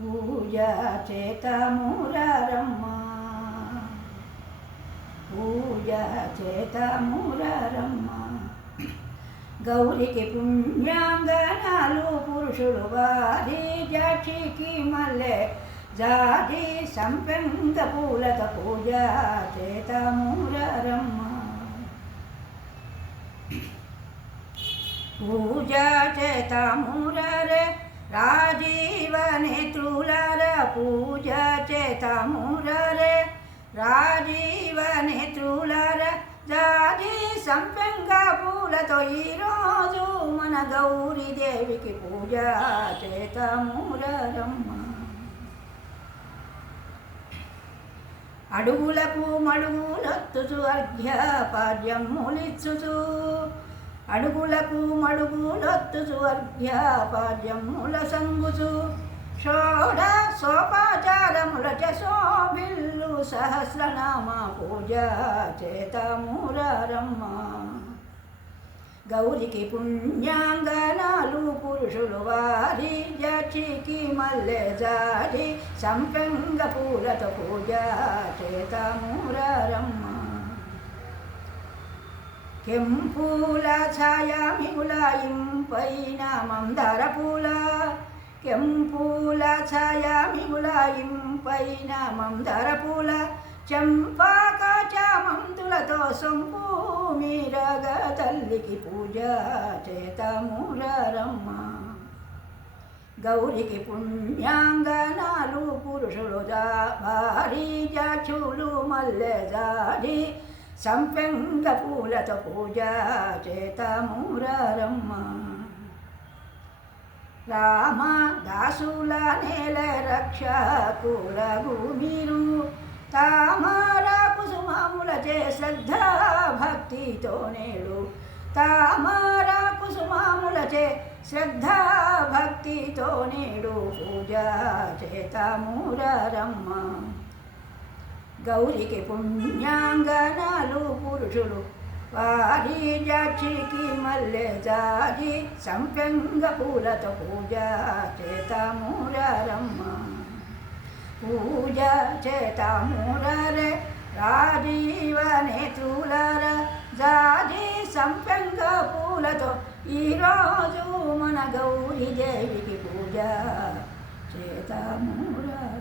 పూజ చేతమురరమ్మ, పూజ చేతమురరమ్మ. గౌరికి పుణ్యాంగనాలు పురుషులు వారి జక్షికి మల్లె జాతి సంపెంగ పూలత పూజ చేతమురరమ్మ. పూజ చేతమురరే రాజీవ నేత్రులార, పూజ చేతమురరే రాజీవ నేత్రులార. జాతి సంపెంగ పూలతో ఈరోజు మన గౌరీదేవికి పూజ చేతమురరమ్మ. అడుగులకు మడుగులొత్తుచు అర్ఘ్యపాద్యములిచ్చుచు, అడుగులకు మడుగులొత్తుచు అర్ఘ్యపాద్యముల సంగుచు. షోడ సోపాచారముల శోభిల్లు సహస్రనామ పూజ చేతమురరమ్మ. గౌరికి పుణ్యాంగనాలు పురుషులు వారి జక్షికి మల్లె జాడి సంపెంగ పూలతో పూజ చేతమురరమ్మ. కెంపూల ఛాయా మిగులాయింపైన మందార పూల, కెంపూల ఛాయా మిగులాయింపైన మందార పూల. చంపాక చామంతులతో సొంపు మీరగ తల్లికి పూజ చేతమురరమ్మ. గౌరికి పుణ్యాంగనాలు పురుషులు భారీ జక్షులు మల్లె జాడి సంపెంగ పూలతో పూజ చేతమురరమ్మ. రామ దాసుల నేల రక్షకులగు మీరు, తామర కుసుమములచే శ్రద్ధా భక్తితో నేడు, తామర కుసుమములచే శ్రద్ధా భక్తితో నేడు పూజ చేతమురరమ్మ. గౌరికి పుణ్యాంగనాలు పురుషులు వారి జక్షికి మల్లె జాడి సంపెంగ పూలతో పూజ చేతమురరమ్మ. పూజ చేతమురరే రాజీవ నేత్రులార, జాడి సంపెంగ పూలతో ఈరోజు మన గౌరీదేవికి పూజ చేతమురరమ్మ.